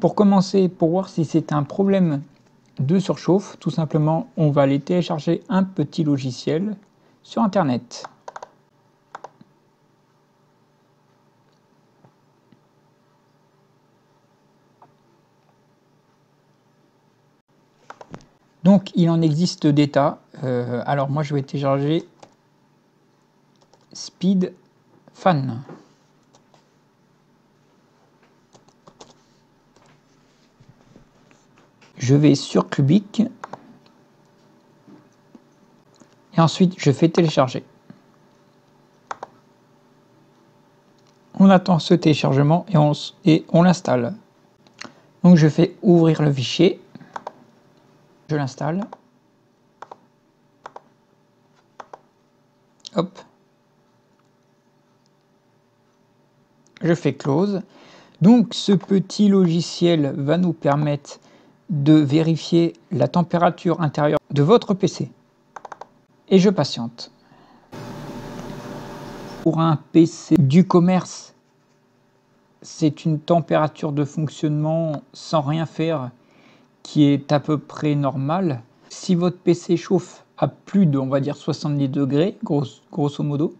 Pour commencer, pour voir si c'est un problème de surchauffe, tout simplement, on va aller télécharger un petit logiciel sur Internet. Donc, il en existe des tas. Alors, moi, je vais télécharger Speed Fan. Je vais sur Cubic et ensuite je fais télécharger. On attend ce téléchargement et on l'installe. Donc je fais ouvrir le fichier, je l'installe. Hop. Je fais close. Donc ce petit logiciel va nous permettre de vérifier la température intérieure de votre PC. Et je patiente. Pour un PC du commerce, c'est une température de fonctionnement sans rien faire qui est à peu près normale. Si votre PC chauffe à plus de, on va dire, 70 degrés, grosso modo,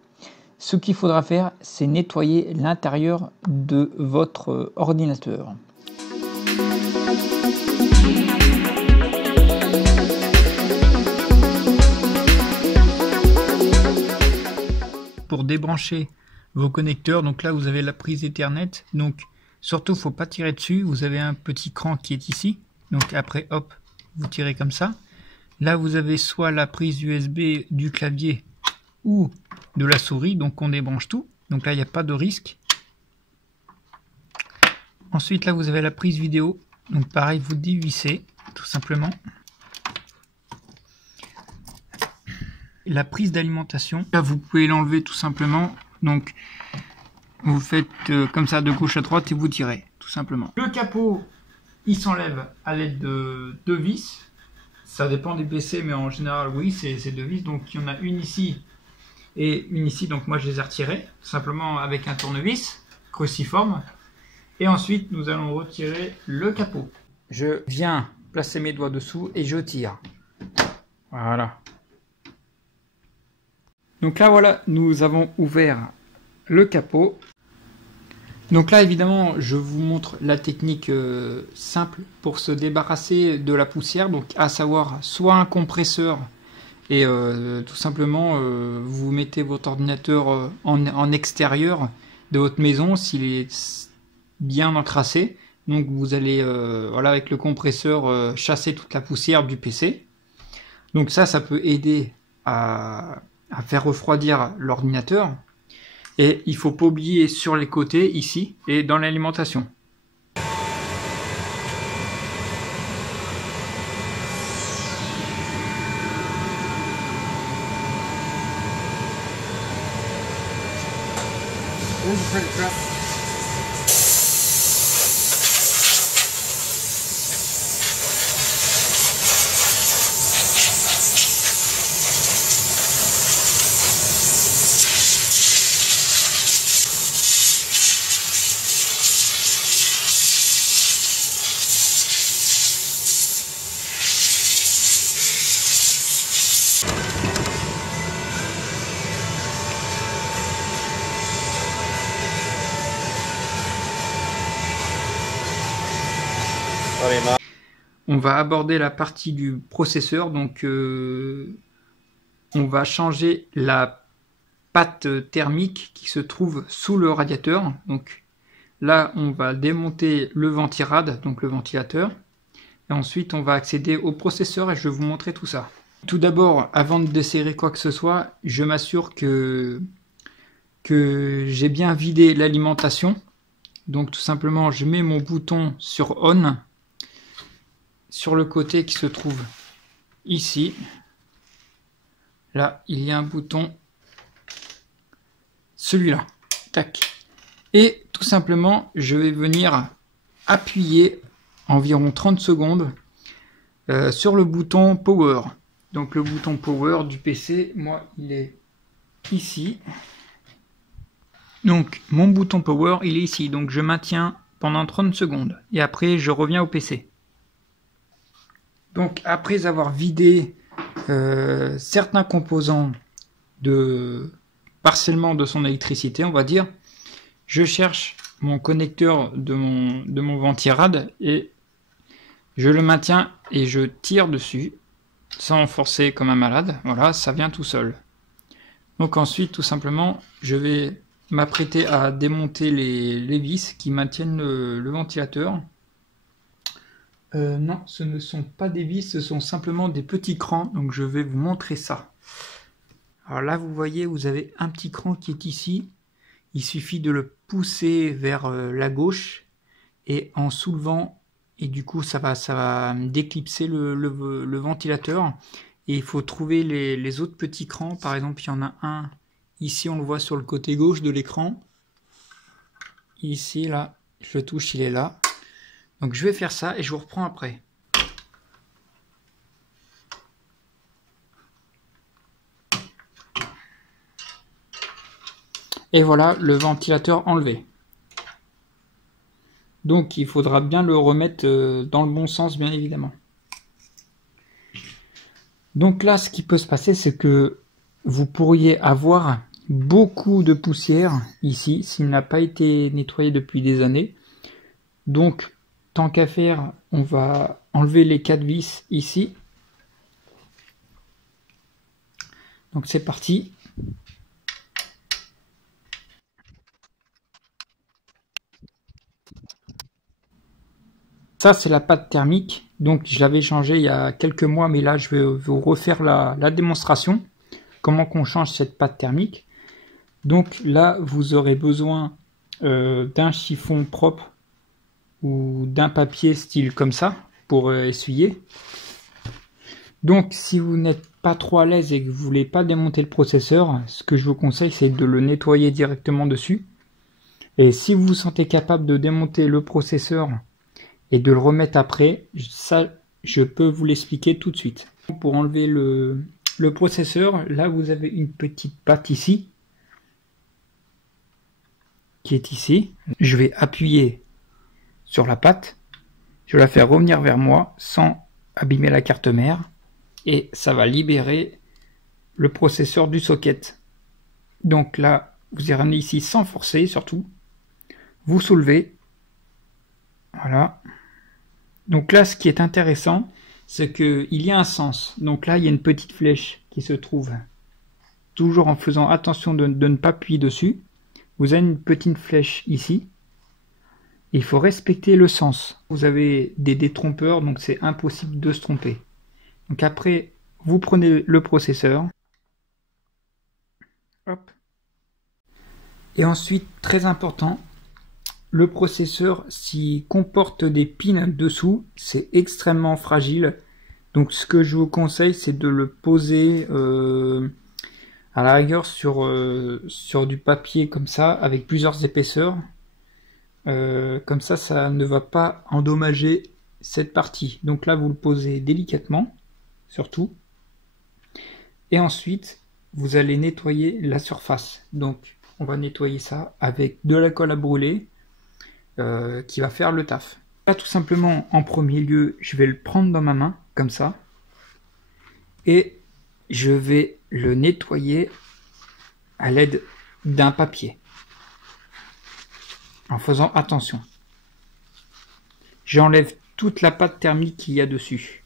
ce qu'il faudra faire, c'est nettoyer l'intérieur de votre ordinateur. Pour débrancher vos connecteurs, donc là vous avez la prise Ethernet, donc surtout faut pas tirer dessus, vous avez un petit cran qui est ici, donc après hop, vous tirez comme ça. Là vous avez soit la prise USB du clavier ou de la souris, donc on débranche tout, donc là il n'y a pas de risque. Ensuite là vous avez la prise vidéo, donc pareil vous dévissez tout simplement. La prise d'alimentation, là vous pouvez l'enlever tout simplement, donc vous faites comme ça de gauche à droite et vous tirez tout simplement. Le capot il s'enlève à l'aide de deux vis, ça dépend des PC mais en général oui c'est deux vis, donc il y en a une ici et une ici, donc moi je les ai retirées tout simplement avec un tournevis cruciforme et ensuite nous allons retirer le capot. Je viens placer mes doigts dessous et je tire, voilà. Donc là voilà, nous avons ouvert le capot. Donc là évidemment je vous montre la technique simple pour se débarrasser de la poussière, donc à savoir soit un compresseur et tout simplement vous mettez votre ordinateur en extérieur de votre maison s'il est bien encrassé. Donc vous allez voilà, avec le compresseur chasser toute la poussière du PC. Donc ça peut aider à faire refroidir l'ordinateur. Et il faut pas oublier sur les côtés ici et dans l'alimentation. On va aborder la partie du processeur, donc on va changer la pâte thermique qui se trouve sous le radiateur. Donc là on va démonter le ventirad, donc le ventilateur, et ensuite on va accéder au processeur et je vais vous montrer tout ça. Tout d'abord, avant de desserrer quoi que ce soit, je m'assure que j'ai bien vidé l'alimentation. Donc tout simplement je mets mon bouton sur on sur le côté qui se trouve ici. Là il y a un bouton celui-là. Tac. Et tout simplement, je vais venir appuyer environ 30 secondes sur le bouton Power. Donc le bouton Power du PC, moi, il est ici. Donc mon bouton Power, il est ici. Donc je maintiens pendant 30 secondes. Et après, je reviens au PC. Donc après avoir vidé certains composants partiellement de son électricité, on va dire, je cherche mon connecteur de mon ventirad et je le maintiens et je tire dessus sans forcer comme un malade. Voilà, ça vient tout seul. Donc ensuite, tout simplement, je vais m'apprêter à démonter les vis qui maintiennent le ventilateur. Non, ce ne sont pas des vis, ce sont simplement des petits crans. Donc je vais vous montrer ça. Alors là, vous voyez, vous avez un petit cran qui est ici. Il suffit de le pousser vers la gauche et en soulevant, et du coup ça va déclipser le ventilateur. Et il faut trouver les autres petits crans. Par exemple, il y en a un ici, on le voit sur le côté gauche de l'écran. Ici, là, je le touche, il est là. Donc je vais faire ça et je vous reprends après. Et voilà le ventilateur enlevé. Donc il faudra bien le remettre dans le bon sens, bien évidemment. Donc là, ce qui peut se passer, c'est que vous pourriez avoir beaucoup de poussière ici, s'il n'a pas été nettoyé depuis des années. Donc, tant qu'à faire, on va enlever les 4 vis ici. Donc c'est parti. Ça, c'est la pâte thermique. Donc, je l'avais changé il y a quelques mois, mais là, je vais vous refaire la démonstration. Comment qu'on change cette pâte thermique. Donc là, vous aurez besoin d'un chiffon propre ou d'un papier style comme ça pour essuyer. Donc, si vous n'êtes pas trop à l'aise et que vous voulez pas démonter le processeur, ce que je vous conseille, c'est de le nettoyer directement dessus. Et si vous vous sentez capable de démonter le processeur et de le remettre après, ça je peux vous l'expliquer tout de suite. Pour enlever le processeur, là vous avez une petite patte ici, qui est ici. Je vais appuyer sur la patte, je vais la faire revenir vers moi sans abîmer la carte mère, et ça va libérer le processeur du socket. Donc là, vous y ramenez ici sans forcer surtout, vous soulevez, voilà. Donc là, ce qui est intéressant, c'est qu'il y a un sens. Donc là, il y a une petite flèche qui se trouve. Toujours en faisant attention de ne pas appuyer dessus. Vous avez une petite flèche ici. Il faut respecter le sens. Vous avez des détrompeurs, donc c'est impossible de se tromper. Donc après, vous prenez le processeur. Hop. Et ensuite, très important, le processeur, s'il comporte des pins dessous, c'est extrêmement fragile. Donc ce que je vous conseille, c'est de le poser à la rigueur sur du papier comme ça, avec plusieurs épaisseurs. Comme ça ne va pas endommager cette partie. Donc là, vous le posez délicatement, surtout. Et ensuite, vous allez nettoyer la surface. Donc on va nettoyer ça avec de la colle à brûler. Qui va faire le taf. Là, tout simplement, en premier lieu, je vais le prendre dans ma main, comme ça, et je vais le nettoyer à l'aide d'un papier, en faisant attention. J'enlève toute la pâte thermique qu'il y a dessus.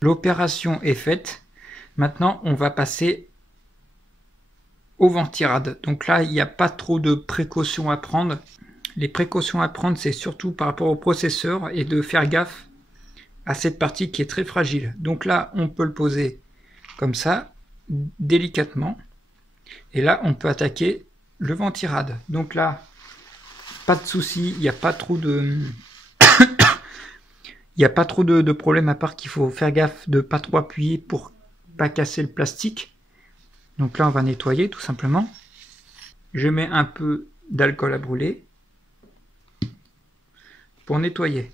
L'opération est faite. Maintenant, on va passer au ventirad. Donc là, il n'y a pas trop de précautions à prendre. Les précautions à prendre, c'est surtout par rapport au processeur et de faire gaffe à cette partie qui est très fragile. Donc là, on peut le poser comme ça, délicatement. Et là, on peut attaquer le ventirad. Donc là, pas de souci, il n'y a pas trop de... Il n'y a pas trop de problème, à part qu'il faut faire gaffe de pas trop appuyer pour pas casser le plastique. Donc là, on va nettoyer tout simplement. Je mets un peu d'alcool à brûler pour nettoyer.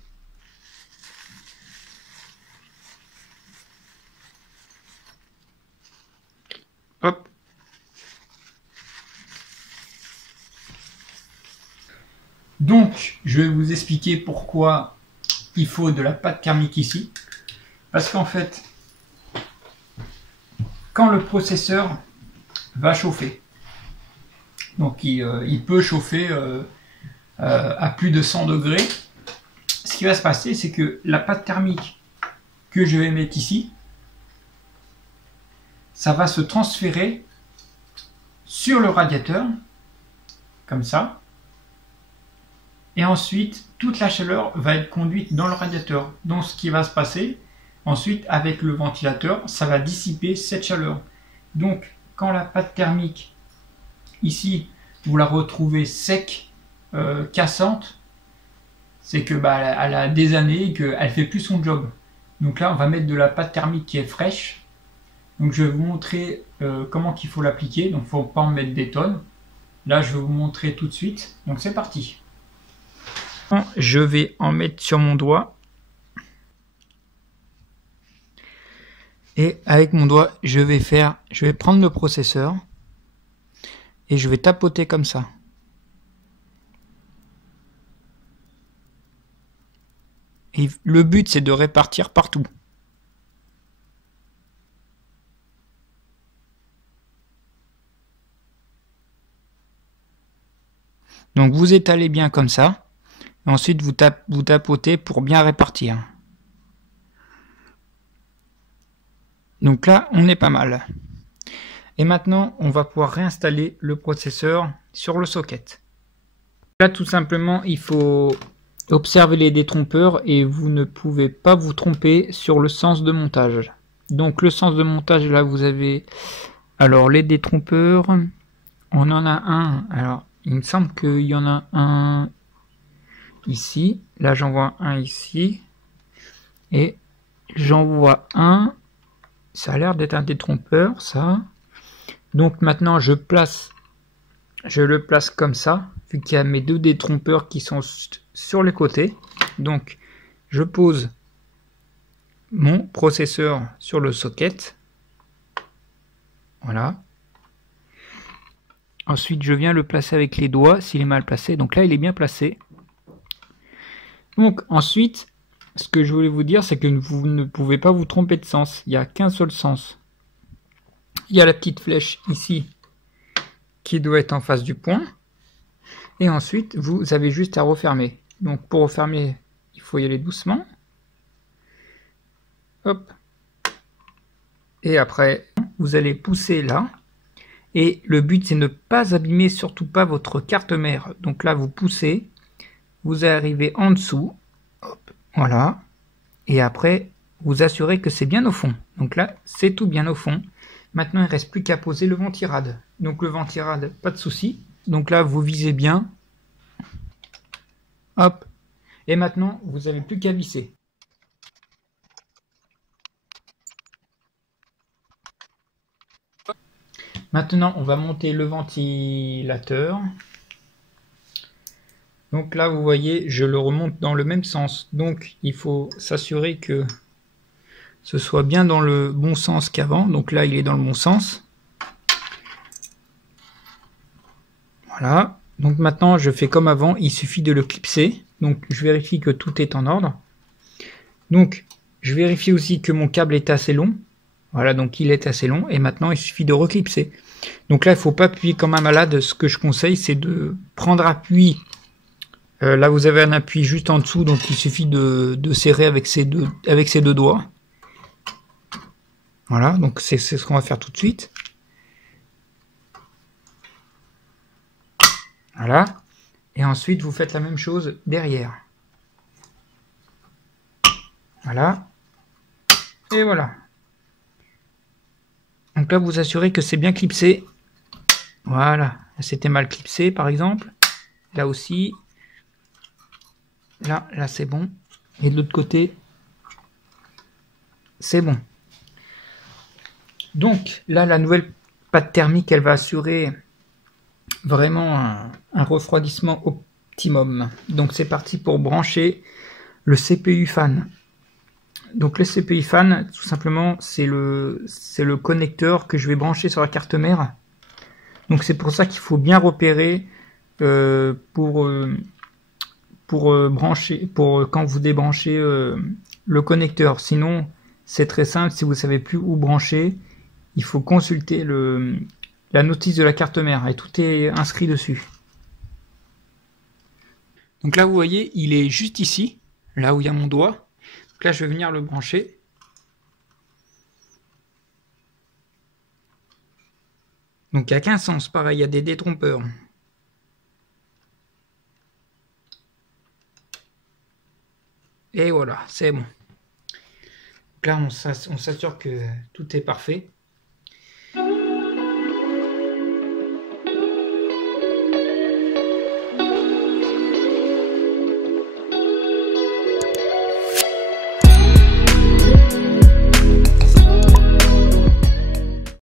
Hop. Donc, je vais vous expliquer pourquoi il faut de la pâte thermique ici. Parce qu'en fait, quand le processeur va chauffer, donc il peut chauffer à plus de 100 degrés, ce qui va se passer, c'est que la pâte thermique que je vais mettre ici, ça va se transférer sur le radiateur, comme ça. Et ensuite, toute la chaleur va être conduite dans le radiateur. Donc ce qui va se passer, ensuite avec le ventilateur, ça va dissiper cette chaleur. Donc quand la pâte thermique, ici, vous la retrouvez sec, cassante, c'est que elle a des années et qu'elle ne fait plus son job. Donc là, on va mettre de la pâte thermique qui est fraîche. Donc je vais vous montrer comment il faut l'appliquer. Donc il ne faut pas en mettre des tonnes. Là, je vais vous montrer tout de suite. Donc c'est parti. Je vais en mettre sur mon doigt. Et avec mon doigt, je vais prendre le processeur et je vais tapoter comme ça. Et le but, c'est de répartir partout. Donc vous étalez bien comme ça. Et ensuite, vous tapotez pour bien répartir. Donc là, on est pas mal. Et maintenant, on va pouvoir réinstaller le processeur sur le socket. Là, tout simplement, il faut observer les détrompeurs et vous ne pouvez pas vous tromper sur le sens de montage. Donc le sens de montage, là, vous avez alors les détrompeurs. On en a un. Alors, il me semble qu'il y en a un ici. Là, j'en vois un ici. Et j'en vois un. Ça a l'air d'être un détrompeur, ça. Donc maintenant, je le place comme ça, vu qu'il y a mes deux détrompeurs qui sont sur les côtés. Donc, je pose mon processeur sur le socket. Voilà. Ensuite, je viens le placer avec les doigts, s'il est mal placé. Donc là, il est bien placé. Donc ensuite, ce que je voulais vous dire, c'est que vous ne pouvez pas vous tromper de sens. Il n'y a qu'un seul sens. Il y a la petite flèche ici qui doit être en face du point. Et ensuite, vous avez juste à refermer. Donc pour refermer, il faut y aller doucement. Hop. Et après, vous allez pousser là. Et le but, c'est ne pas abîmer surtout pas votre carte mère. Donc là, vous poussez. Vous arrivez en dessous. Hop. Voilà. Et après, vous assurez que c'est bien au fond. Donc là, c'est tout bien au fond. Maintenant, il ne reste plus qu'à poser le ventirad. Donc le ventirad, pas de souci. Donc là, vous visez bien. Hop. Et maintenant, vous n'avez plus qu'à visser. Maintenant, on va monter le ventilateur. Donc là, vous voyez, je le remonte dans le même sens. Donc, il faut s'assurer que ce soit bien dans le bon sens qu'avant. Donc là, il est dans le bon sens. Voilà. Donc maintenant, je fais comme avant. Il suffit de le clipser. Donc, je vérifie que tout est en ordre. Donc, je vérifie aussi que mon câble est assez long. Voilà, donc il est assez long. Et maintenant, il suffit de reclipser. Donc là, il ne faut pas appuyer comme un malade. Ce que je conseille, c'est de prendre appui. Là, vous avez un appui juste en dessous. Donc, il suffit de serrer avec ses deux doigts. Voilà, donc c'est ce qu'on va faire tout de suite. Voilà. Et ensuite, vous faites la même chose derrière. Voilà. Et voilà. Donc là, vous assurez que c'est bien clipsé. Voilà. C'était mal clipsé, par exemple. Là aussi. Là c'est bon. Et de l'autre côté, c'est bon. Donc là, la nouvelle pâte thermique, elle va assurer vraiment un refroidissement optimum. Donc c'est parti pour brancher le CPU fan. Donc le CPU fan, tout simplement, c'est le connecteur que je vais brancher sur la carte mère. Donc c'est pour ça qu'il faut bien repérer pour brancher, quand vous débranchez le connecteur. Sinon, c'est très simple, si vous ne savez plus où brancher, il faut consulter la notice de la carte mère et tout est inscrit dessus. Donc là, vous voyez, il est juste ici, là où il y a mon doigt. Donc là, je vais venir le brancher. Donc il n'y a qu'un sens, pareil, il y a des détrompeurs. Et voilà, c'est bon. Donc là, on s'assure que tout est parfait.